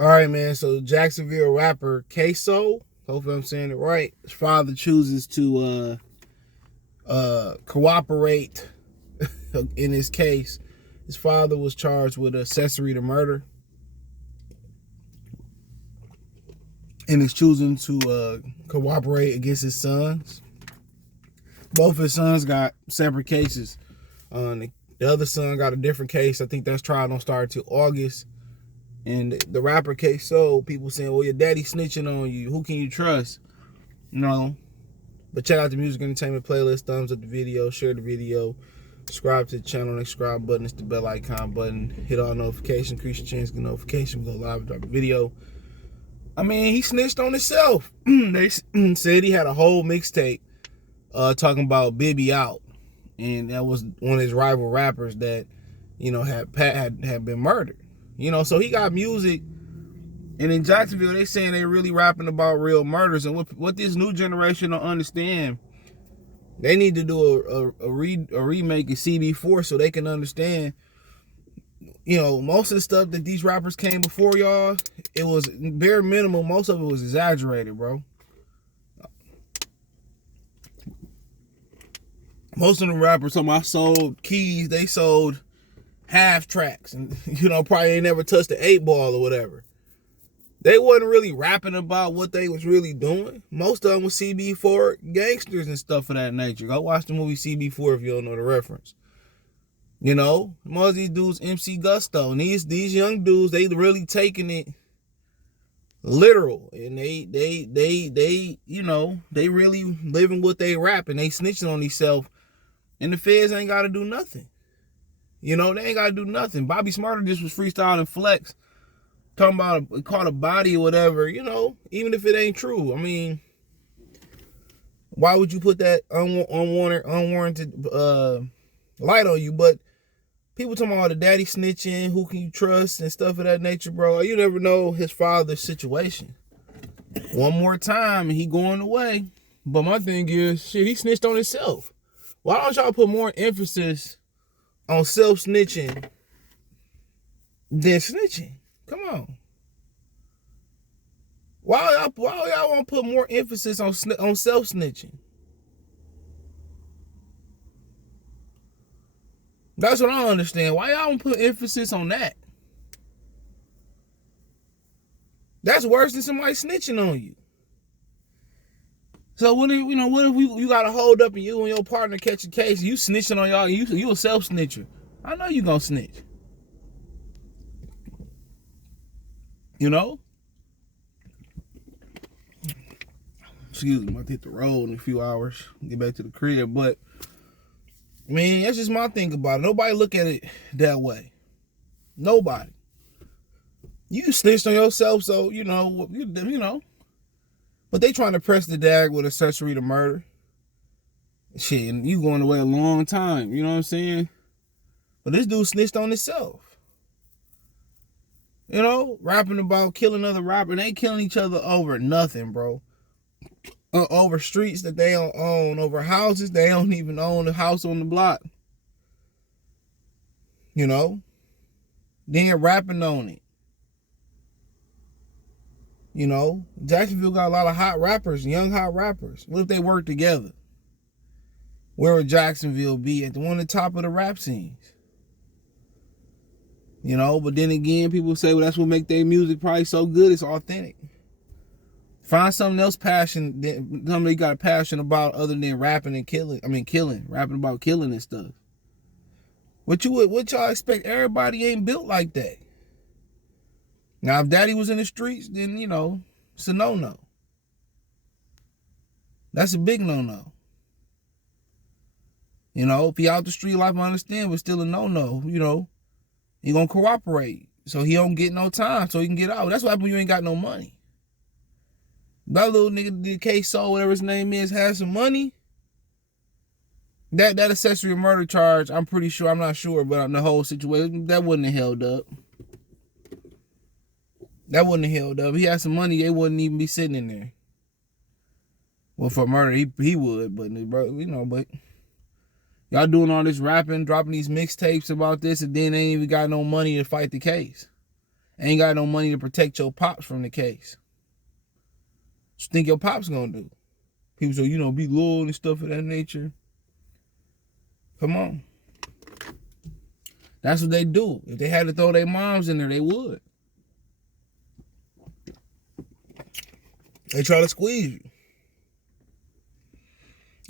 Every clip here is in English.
All right, man. So Jacksonville rapper Ksoo, hopefully I'm saying it right. His father chooses to cooperate in his case. His father was charged with accessory to murder and is choosing to cooperate against his sons. Both his sons got separate cases. The other son got a different case. I think that's trial don't start until August. And the rapper Ksoo, people saying, well, your daddy snitching on you. Who can you trust? No. But check out the music entertainment playlist. Thumbs up the video. Share the video. Subscribe to the channel. Next subscribe button is the bell icon button. Hit all notifications. Increase your chance to get notifications. We go live and drop a video. I mean, he snitched on himself. They said he had a whole mixtape talking about Bibby out. And that was one of his rival rappers that, had been murdered. So he got music. And in Jacksonville, they saying they really rapping about real murders. And what this new generation don't understand, they need to do a remake of CB4 so they can understand. Most of the stuff that these rappers came before y'all, it was bare minimum. Most of it was exaggerated, bro. Most of the rappers, some I sold keys, they sold half tracks, and probably ain't never touched the 8-ball or whatever. They wasn't really rapping about what they was really doing. Most of them was CB4 gangsters and stuff of that nature. Go watch the movie CB4 if you don't know the reference. Most of these dudes MC Gusto, and these young dudes, they really taking it literal, and they really living what they rap, and they snitching on themselves, and the feds ain't got to do nothing. They ain't got to do nothing. Bobby Smarter just was freestyling flex, talking about caught a body or whatever, even if it ain't true. I mean, why would you put that unwarranted light on you? But people talking about the daddy snitching, who can you trust and stuff of that nature, bro. You never know his father's situation. One more time and he going away. But my thing is, shit, he snitched on himself. Why don't y'all put more emphasis on self-snitching than snitching? Come on. Why y'all want to put more emphasis on self-snitching? That's what I don't understand. Why y'all don't put emphasis on that? That's worse than somebody snitching on you. So what if you got to hold up and you and your partner catch a case, you snitching on y'all, you a self-snitcher. I know you gonna snitch. Excuse me, I'm about to hit the road in a few hours, get back to the crib. But, man, that's just my thing about it. Nobody look at it that way. Nobody. You snitched on yourself, so, But they trying to press the dag with accessory to murder. Shit, and you going away a long time, you know what I'm saying? But this dude snitched on himself. Rapping about killing other rappers. They ain't killing each other over nothing, bro. Over streets that they don't own, over houses they don't even own, a house on the block. Then rapping on it. Jacksonville got a lot of hot rappers, young hot rappers. What if they work together? Where would Jacksonville be? At one of the top of the rap scenes. But then again, people say, well, that's what make their music probably so good. It's authentic. Find something else something you got a passion about other than rapping and killing. Rapping about killing and stuff. What y'all expect? Everybody ain't built like that. Now, if daddy was in the streets, then, it's a no-no. That's a big no-no. If he out the street life, I understand, but still a no-no, He gonna cooperate. So he don't get no time so he can get out. That's why when you ain't got no money. That little nigga, the Ksoo, whatever his name is, has some money. That accessory murder charge, I'm pretty sure, I'm not sure, but on the whole situation, that wouldn't have held up. If he had some money, they wouldn't even be sitting in there. Well, for murder, he would, but but y'all doing all this rapping, dropping these mixtapes about this, and then they ain't even got no money to fight the case. Ain't got no money to protect your pops from the case. What you think your pops gonna do? People say, be loyal and stuff of that nature. Come on. That's what they do. If they had to throw their moms in there, they would. They try to squeeze you.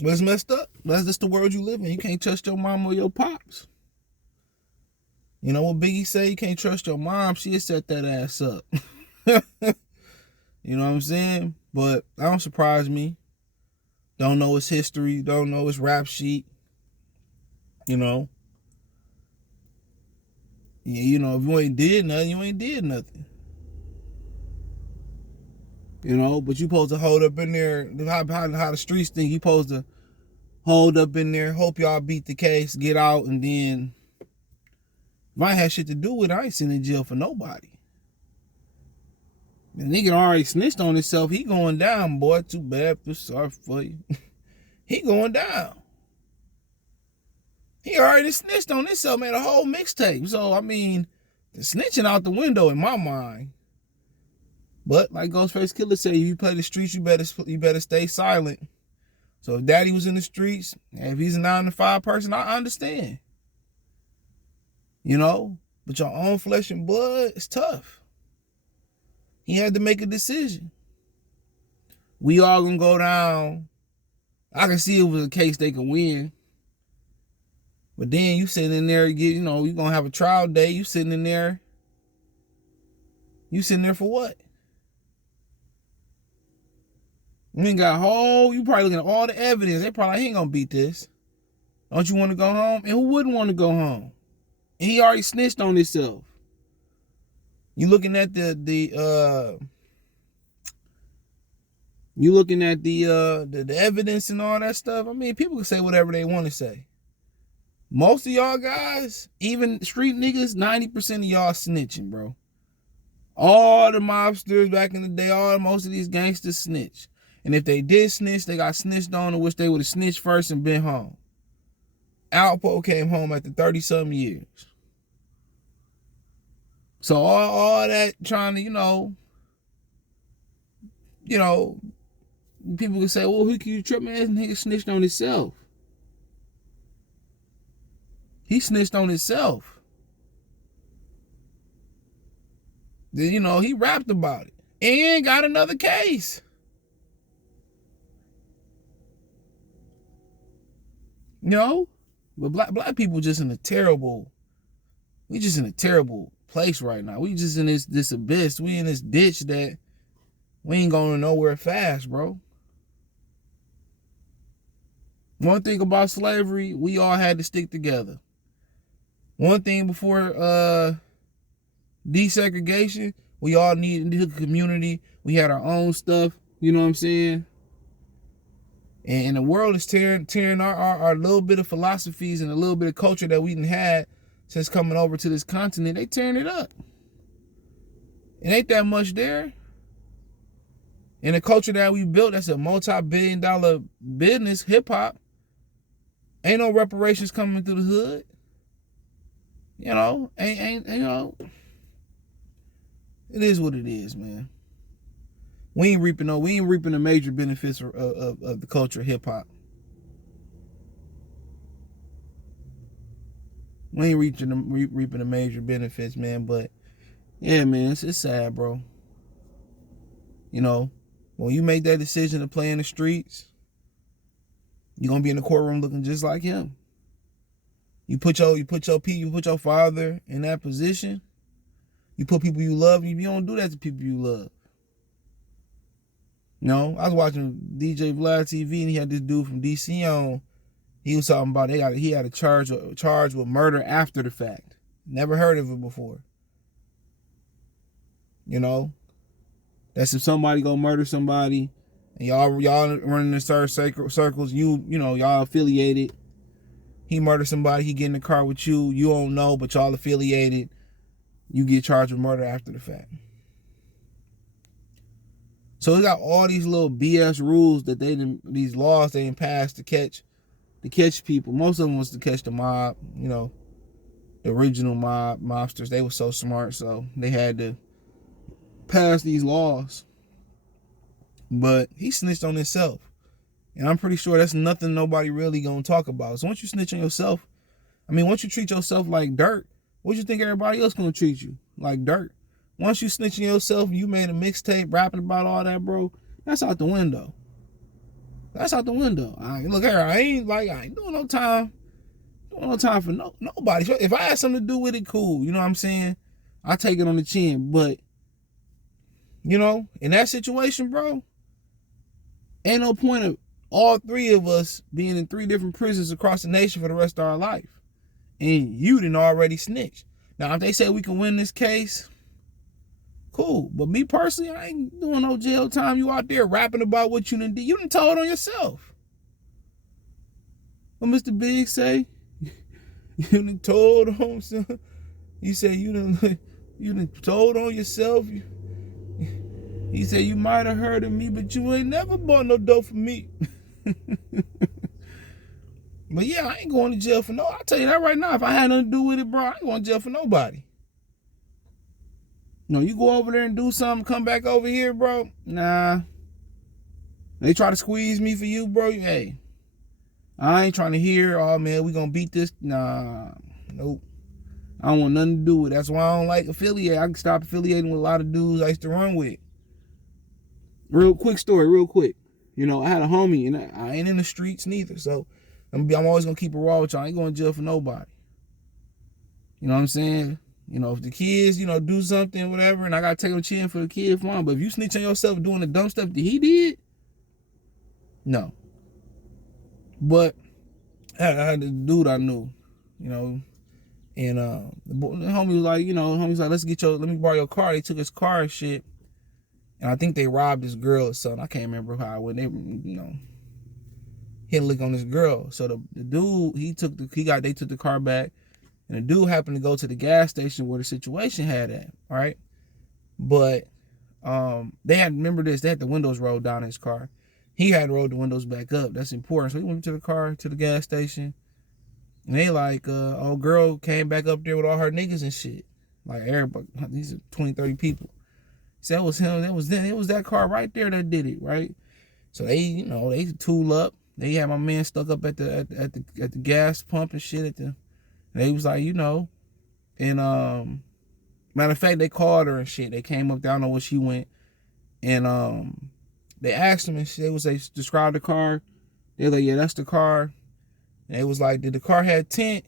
But it's messed up. That's just the world you live in. You can't trust your mom or your pops. You know what Biggie say? You can't trust your mom. She'll set that ass up. You know what I'm saying? But that don't surprise me. Don't know his history. Don't know his rap sheet. Yeah, if you ain't did nothing, you ain't did nothing. But you supposed to hold up in there. How the streets think, you supposed to hold up in there, hope y'all beat the case, get out, and then if I ain't had shit to do with it, I ain't sitting in jail for nobody. The nigga already snitched on himself. He going down, boy. Too bad. Too sorry for you. He going down. He already snitched on himself, made a whole mixtape. So, the snitching out the window in my mind. But like Ghostface Killer said, if you play the streets, you better stay silent. So if daddy was in the streets, and if he's a 9-to-5 person, I understand. But your own flesh and blood is tough. He had to make a decision. We all gonna go down. I can see it was a case they could win. But then you sitting in there, you gonna have a trial day. You sitting in there. You sitting there for what? You ain't got you probably looking at all the evidence. They probably ain't gonna beat this. Don't you want to go home? And who wouldn't want to go home? And he already snitched on himself. You looking at the evidence and all that stuff. People can say whatever they want to say. Most of y'all guys, even street niggas, 90% of y'all snitching, bro. All the mobsters back in the day, most of these gangsters snitch. And if they did snitch, they got snitched on. I wish they would have snitched first and been home. Alpo came home after 30-something years. So all that trying to, people can say, well, who can you trip, man? This nigga snitched on himself. He snitched on himself. Then, he rapped about it. And got another case. But black people just in a terrible place right now. We just in this abyss. We in this ditch that we ain't going nowhere fast, bro. One thing about slavery, we all had to stick together. One thing before desegregation, we all needed a community. We had our own stuff. You know what I'm saying? And the world is tearing our little bit of philosophies and a little bit of culture that we done had since coming over to this continent. They tearing it up. It ain't that much there. And the culture that we built, that's a multi-billion-dollar business, hip-hop. Ain't no reparations coming through the hood. It is what it is, man. We ain't reaping the major benefits of the culture of hip hop. We ain't reaping the major benefits, man. But yeah, man, it's sad, bro. When you make that decision to play in the streets, you're gonna be in the courtroom looking just like him. You put your father in that position. You put people you love. You don't do that to people you love. I was watching DJ Vlad TV and he had this dude from DC on. He was talking about he had a charge with murder after the fact. Never heard of it before. That's if somebody go murder somebody and y'all running in certain circles. Y'all affiliated. He murdered somebody. He get in the car with you. You don't know, but y'all affiliated. You get charged with murder after the fact. So we got all these little BS rules that these laws they didn't pass to catch people. Most of them was to catch the mob, the original mobsters. They were so smart, so they had to pass these laws. But he snitched on himself. And I'm pretty sure that's nothing nobody really gonna talk about. So once you snitch on yourself, once you treat yourself like dirt, what you think everybody else gonna treat you? Like dirt. Once you snitching yourself, you made a mixtape rapping about all that, bro, that's out the window. That's out the window. Look here, I ain't doing no time for nobody. If I had something to do with it, cool. You know what I'm saying? I take it on the chin. But, in that situation, bro, ain't no point of all three of us being in 3 different prisons across the nation for the rest of our life. And you didn't already snitch. Now, if they say we can win this case, cool. But me personally, I ain't doing no jail time. You out there rapping about what you done did. You done told on yourself. What Mr. Big say? You done told on son. You say you done told on yourself. He said you might have heard of me, but you ain't never bought no dope for me. But yeah, I ain't going to jail for I'll tell you that right now. If I had nothing to do with it, bro, I ain't going to jail for nobody. You go over there and do something, come back over here, bro. Nah. They try to squeeze me for you, bro. Hey, I ain't trying to hear, oh man, we gonna beat this. Nah, nope. I don't want nothing to do with it. That's why I don't like affiliate. I can stop affiliating with a lot of dudes I used to run with. Real quick story. I had a homie, and I ain't in the streets neither. So I'm always gonna keep it raw with y'all. I ain't going to jail for nobody. You know what I'm saying? If the kids, do something, whatever, and I gotta take a chin for the kid, fine. But if you snitch on yourself doing the dumb stuff that he did, no. But I had the dude I knew, and the homie was like, let me borrow your car. They took his car and shit. And I think they robbed this girl or something. I can't remember how, when they, hit a lick on this girl. So the dude, they took the car back. And the dude happened to go to the gas station where the situation had at, right? But they had the windows rolled down in his car. He had rolled the windows back up. That's important. So he went to the gas station. And they old girl came back up there with all her niggas and shit. Like everybody, these are 20, 30 people. So that was him. It was that car right there that did it, right? So they tool up. They had my man stuck up at the gas pump and shit they was like, and matter of fact, they called her and shit. They came up there, I don't know where she went. And they asked them and shit. They described the car. They were like, yeah, that's the car. And they was like, did the car have tint?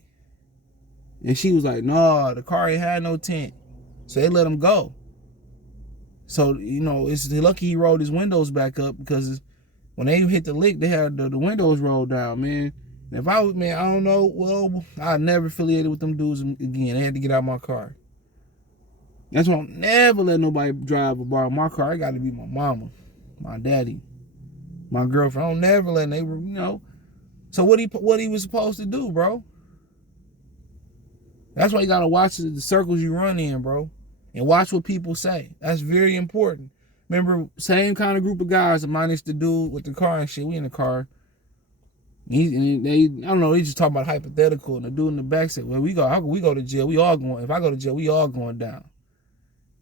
And she was like, no, the car ain't had no tint. So they let him go. So, it's lucky he rolled his windows back up, because when they hit the lick, they had the windows rolled down, man. If I was, man, I don't know, well, I never affiliated with them dudes again. They had to get out of my car. That's why I'll never let nobody drive or borrow my car. I got to be my mama, my daddy, my girlfriend. I don't never let them, So what he was supposed to do, bro? That's why you got to watch the circles you run in, bro. And watch what people say. That's very important. Remember, same kind of group of guys minus the dude with the car and shit. We in the car. I don't know, they just talk about hypothetical, and the dude in the back said, well, we go to jail, if I go to jail, we all going down.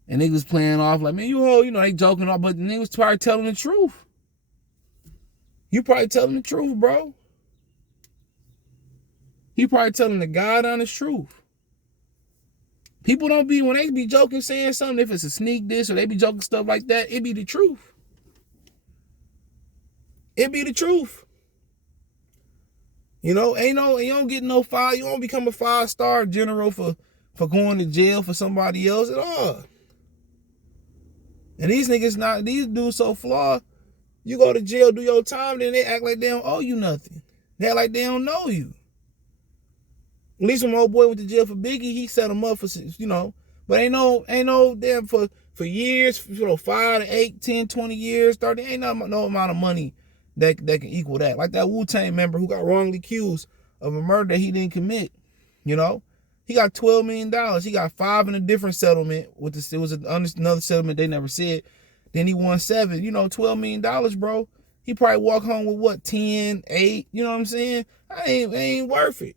And niggas playing off like, man, they joking off, but the niggas probably telling the truth. You probably telling the truth, bro. He probably telling the God honest truth. People don't be, when they be joking, saying something, if it's a sneak diss or they be joking stuff like that, it be the truth. It be the truth. You don't get no fire. You don't become a 5-star general for going to jail for somebody else at all. And these dudes so flawed. You go to jail, do your time, then they act like they don't owe you nothing. They act like they don't know you. At least when my old boy went to jail for Biggie, he set him up for, but ain't no damn for years, 5 to 8, 10, 20 years, 30, ain't no amount of money that can equal that. Like that Wu-Tang member who got wrongly accused of a murder that he didn't commit. He got $12 million. He got 5 in a different settlement. It was another settlement they never said. Then he won 7. $12 million, bro. He probably walk home with what, 10, 8. You know what I'm saying? Ain't worth it.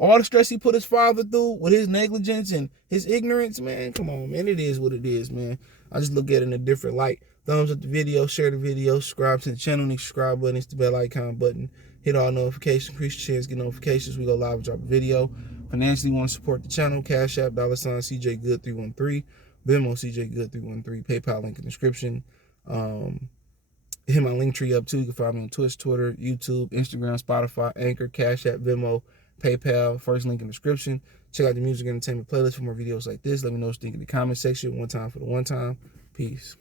All the stress he put his father through with his negligence and his ignorance, man, come on, man. It is what it is, man. I just look at it in a different light. Thumbs up the video, share the video, subscribe to the channel, the subscribe button, it's the bell icon button. Hit all notifications, increase your chance, get notifications. We go live and drop a video. Financially want to support the channel, Cash App, $ CJ Good 313, Venmo CJ Good 313, PayPal link in the description. Hit my link tree up too. You can find me on Twitch, Twitter, YouTube, Instagram, Spotify, Anchor, Cash App, Venmo, PayPal. First link in the description. Check out the music entertainment playlist for more videos like this. Let me know what you think in the comment section. One time for the one time. Peace.